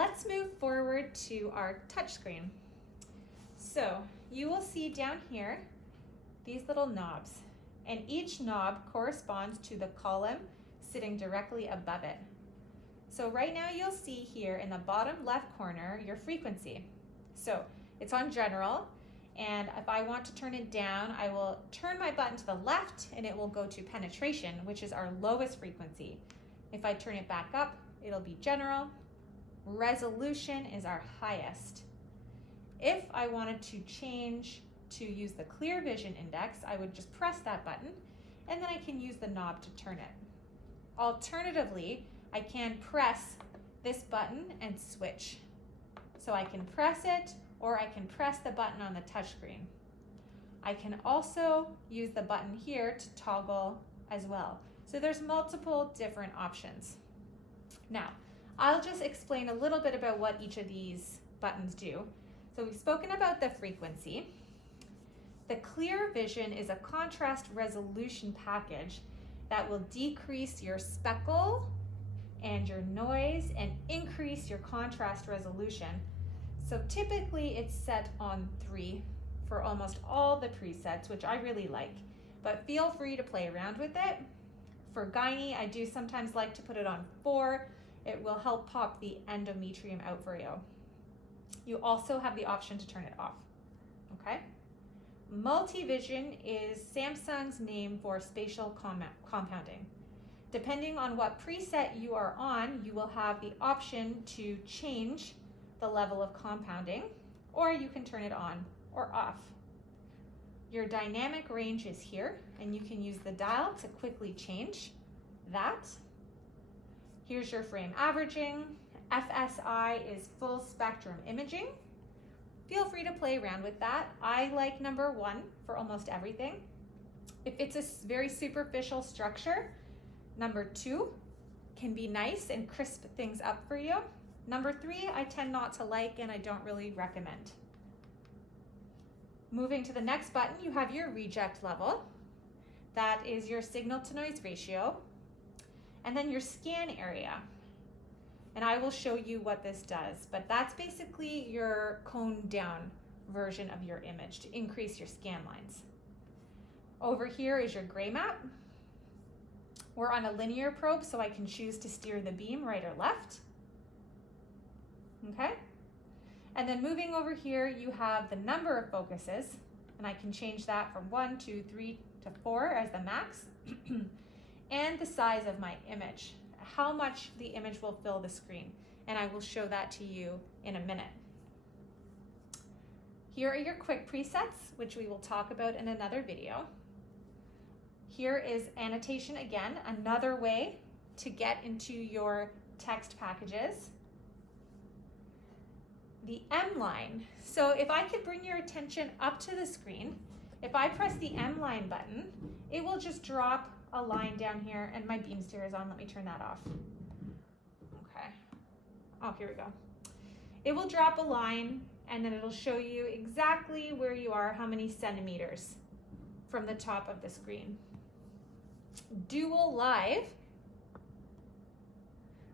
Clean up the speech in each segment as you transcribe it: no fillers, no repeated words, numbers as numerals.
let's move forward to our touchscreen. So you will see down here these little knobs, and each knob corresponds to the column sitting directly above it. So right now you'll see here in the bottom left corner your frequency. So it's on general, and if I want to turn it down, I will turn my button to the left and it will go to penetration, which is our lowest frequency. If I turn it back up, it'll be general. Resolution is our highest. If I wanted to change to use the clear vision index, I would just press that button and then I can use the knob to turn it. Alternatively, I can press this button and switch. So I can press it, or I can press the button on the touchscreen. I can also use the button here to toggle as well. So there's multiple different options. Now, I'll just explain a little bit about what each of these buttons do. So we've spoken about the frequency. The clear vision is a contrast resolution package that will decrease your speckle and your noise and increase your contrast resolution. So typically it's set on 3 for almost all the presets, which I really like, but feel free to play around with it. For gynae, I do sometimes like to put it on 4. It will help pop the endometrium out for you. You also have the option to turn it off, okay? Multi-vision is Samsung's name for spatial compounding. Depending on what preset you are on, you will have the option to change the level of compounding, or you can turn it on or off. Your dynamic range is here, and you can use the dial to quickly change that. Here's your frame averaging. FSI is full spectrum imaging. Feel free to play around with that. I like number 1 for almost everything. If it's a very superficial structure, number 2 can be nice and crisp things up for you. Number 3, I tend not to like and I don't really recommend. Moving to the next button, you have your reject level. That is your signal to noise ratio. And then your scan area. And I will show you what this does, but that's basically your coned down version of your image to increase your scan lines. Over here is your gray map. We're on a linear probe, so I can choose to steer the beam right or left. Okay? And then moving over here, you have the number of focuses, and I can change that from 1, 2, 3 to 4 as the max, and the size of my image, how much the image will fill the screen, and I will show that to you in a minute. Here are your quick presets, which we will talk about in another video. Here is annotation again, another way to get into your text packages. The M line. So if I could bring your attention up to the screen, if I press the M line button, it will just drop a line down here, and my beam steer is on. Let me turn that off. Okay. Oh, here we go. It will drop a line, and then it'll show you exactly where you are, how many centimeters from the top of the screen. Dual Live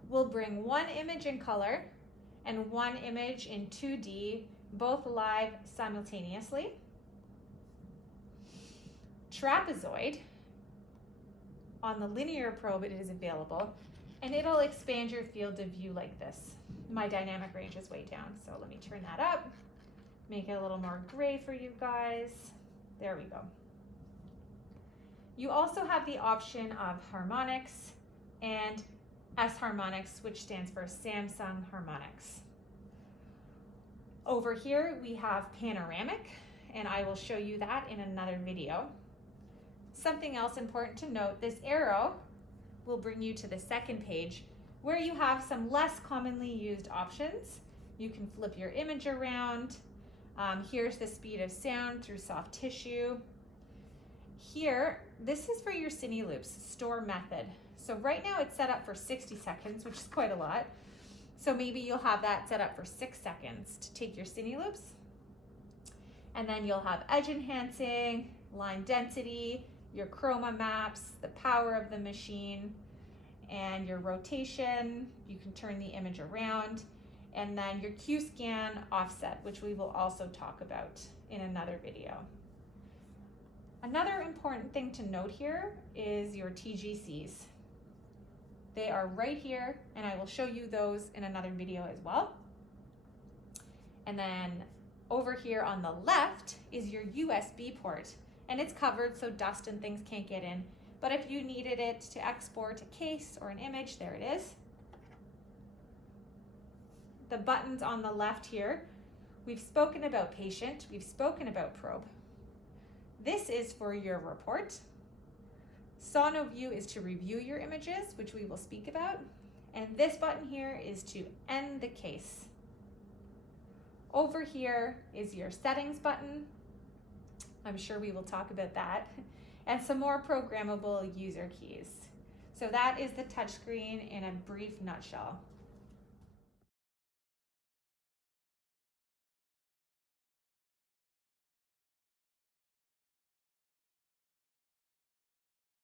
will bring one image in color and one image in 2D, both live simultaneously. Trapezoid, on the linear probe it is available, and it'll expand your field of view like this. My dynamic range is way down, so let me turn that up, make it a little more gray for you guys. There we go. You also have the option of harmonics and S-harmonics, which stands for Samsung harmonics. Over here we have panoramic, and I will show you that in another video. Something else important to note, this arrow will bring you to the second page where you have some less commonly used options. You can flip your image around. Here's the speed of sound through soft tissue. Here, this is for your cine loops, store method. So right now it's set up for 60 seconds, which is quite a lot. So maybe you'll have that set up for 6 seconds to take your cine loops. And then you'll have edge enhancing, line density, your chroma maps, the power of the machine, and your rotation. You can turn the image around. and then your Q-scan offset, which we will also talk about in another video. Another important thing to note here is your TGCs. They are right here, and I will show you those in another video as well. And then over here on the left is your USB port, and it's covered so dust and things can't get in. But if you needed it to export a case or an image, there it is. The buttons on the left here, we've spoken about patient, we've spoken about probe. This is for your report. SonoView is to review your images, which we will speak about. And this button here is to end the case. Over here is your settings button. I'm sure we will talk about that. And some more programmable user keys. So that is the touchscreen in a brief nutshell.